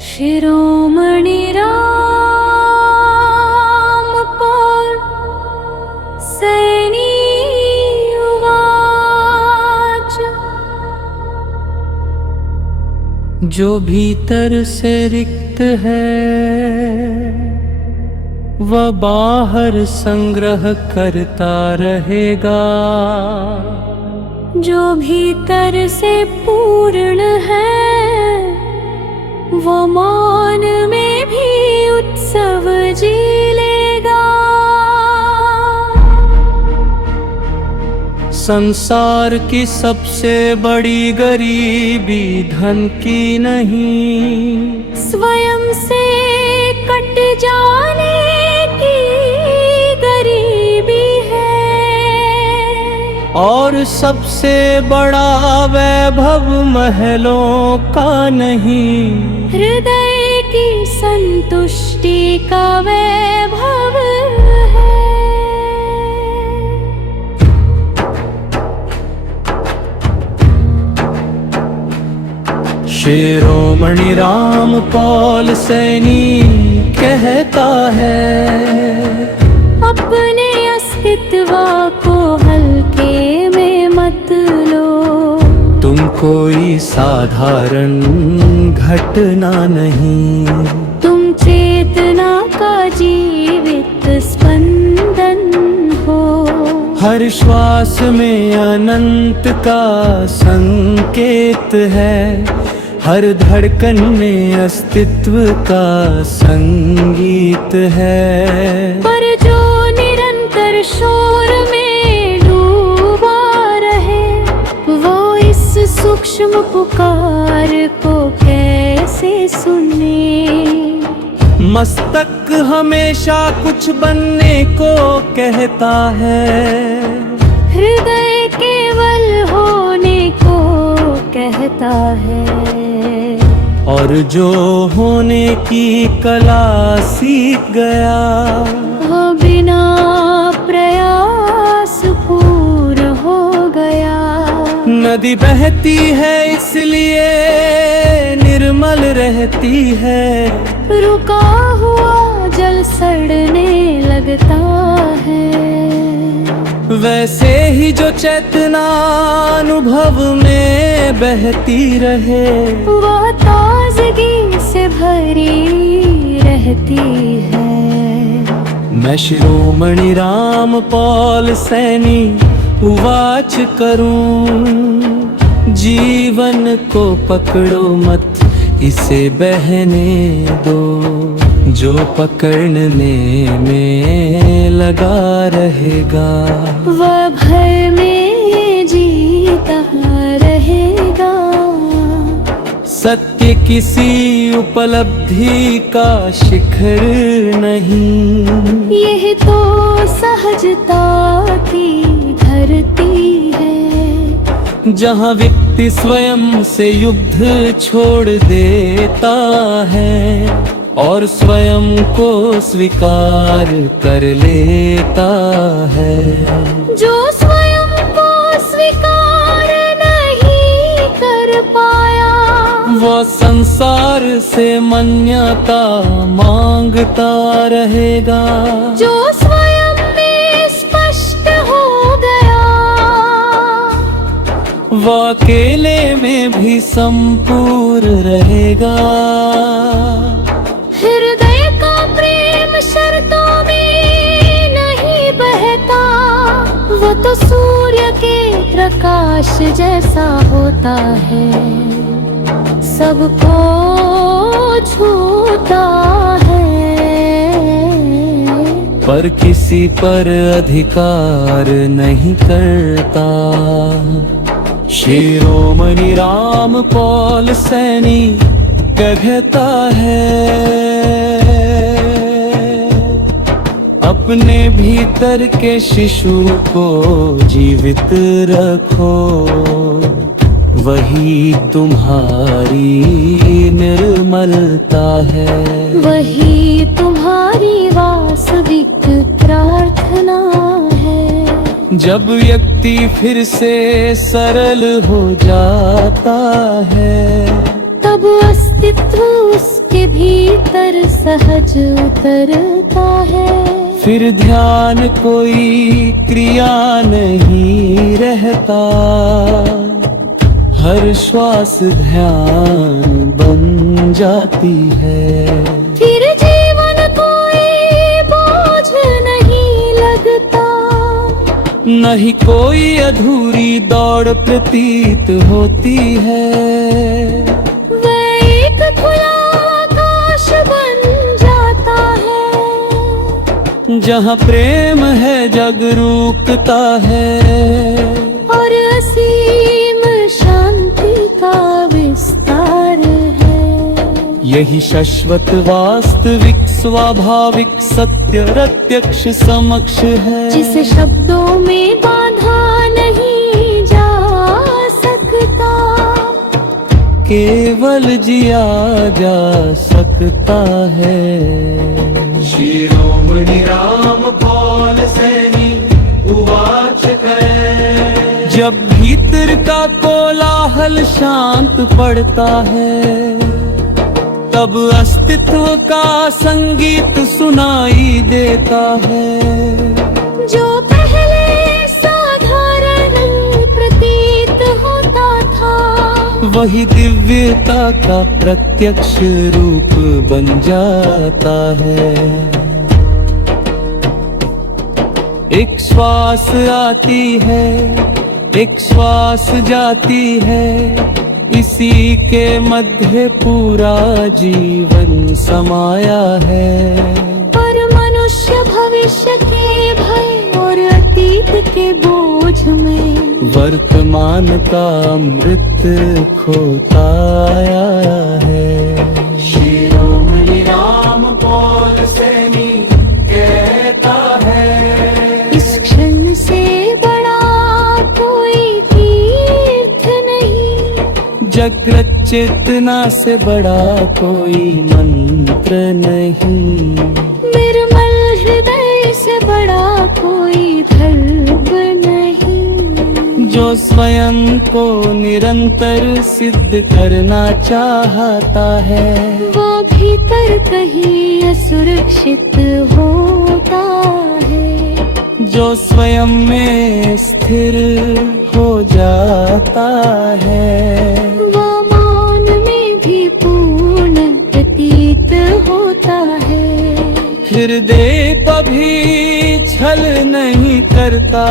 शिरोमणि रामपाल सैनी उवाच। जो भीतर से रिक्त है वह बाहर संग्रह करता रहेगा। जो भीतर से पूर्ण है वो मौन में भी उत्सव जी लेगा। संसार की सबसे बड़ी गरीबी धन की नहीं, स्वयं से कट जाने की गरीबी है। और सबसे बड़ा वैभव महलों का नहीं, हृदय की संतुष्टि का वैभव है। शिरोमणि रामपाल सैनी कहता है, अपने अस्तित्व को हल्के में मत लो। तुम कोई साधारण घटना नहीं, तुम चेतना का जीवित स्पंदन हो। हर श्वास में अनंत का संकेत है, हर धड़कन में अस्तित्व का संगीत है। पर जो निरंतर शोर में डूबा रहे वो इस सूक्ष्म पुकार को कैसे सुने। मस्तक हमेशा कुछ बनने को कहता है, हृदय केवल होने को कहता है। और जो होने की कला सीख गया वो बिना प्रयास पूर्ण हो गया। नदी बहती है इसलिए निर्मल रहती है, रुका हुआ जल सड़ने लगता है। वैसे ही जो चेतना अनुभव में बहती रहे वह ताजगी से भरी रहती है। मैं शिरोमणि रामपाल सैनी उवाच करूं, जीवन को पकड़ो मत इसे बहने दो। जो पकड़ने में लगा रहेगा वह भय में जीता रहेगा। सत्य किसी उपलब्धि का शिखर नहीं, यह तो सहजता की धरती है। जहाँ व्यक्ति स्वयं से युद्ध छोड़ देता है और स्वयं को स्वीकार कर लेता है। जो स्वयं को स्वीकार नहीं कर पाया वो संसार से मान्यता मांगता रहेगा। जो स्वयं में स्पष्ट हो गया वो अकेले में भी संपूर्ण रहेगा। हृदय का प्रेम शर्तों में नहीं बहता, वो तो सूर्य के प्रकाश जैसा होता है। सबको छूता है पर किसी पर अधिकार नहीं करता। शिरोमणि रामपाल सैनी कहता है, अपने भीतर के शिशु को जीवित रखो, वही तुम्हारी निर्मलता है। वही तुम्हारी वास्तविक प्रार्थना है। जब व्यक्ति फिर से सरल हो जाता है तब तब अस्तित्व उसके भीतर सहज उतरता है। फिर ध्यान कोई क्रिया नहीं रहता, हर श्वास ध्यान बन जाती है। फिर जीवन कोई बोझ नहीं लगता, नहीं कोई अधूरी दौड़ प्रतीत होती है। वह एक खुला आकाश बन जाता है, जहाँ प्रेम है जग रुकता है, और असीम शांति का विस्तार है। यही शाश्वत वास्तविक स्वाभाविक सत्य प्रत्यक्ष समक्ष है, जिसे शब्दों में बांधा नहीं जा सकता, केवल जिया जा सकता है। शिरोमणि राम पौल सैनी उवाच करे, जब भीतर का कोलाहल शांत पड़ता है, तब अस्तित्व का संगीत सुनाई देता है। जो पहले साधारण प्रतीत होता था, वही दिव्यता का प्रत्यक्ष रूप बन जाता है। एक श्वास आती है, एक श्वास जाती है, इसी के मध्य पूरा जीवन समाया है। पर मनुष्य भविष्य के भय और अतीत के बोझ में वर्तमान का अमृत खोता आया है। शिरोमणि राम पौल सैनी कहता है, इस क्षण से बड़ा कोई तीर्थ नहीं, जागृत चेतना से बड़ा कोई मंत्र नहीं, निर्मल हृदय से बड़ा कोई धर्म नहीं। जो स्वयं को निरंतर सिद्ध करना चाहता है, वो भीतर कहीं असुरक्षित होता है। जो स्वयं में स्थिर हो जाता है, वो मौन में भी पूर्ण प्रतीत होता है। हृदय कभी छल नहीं करता,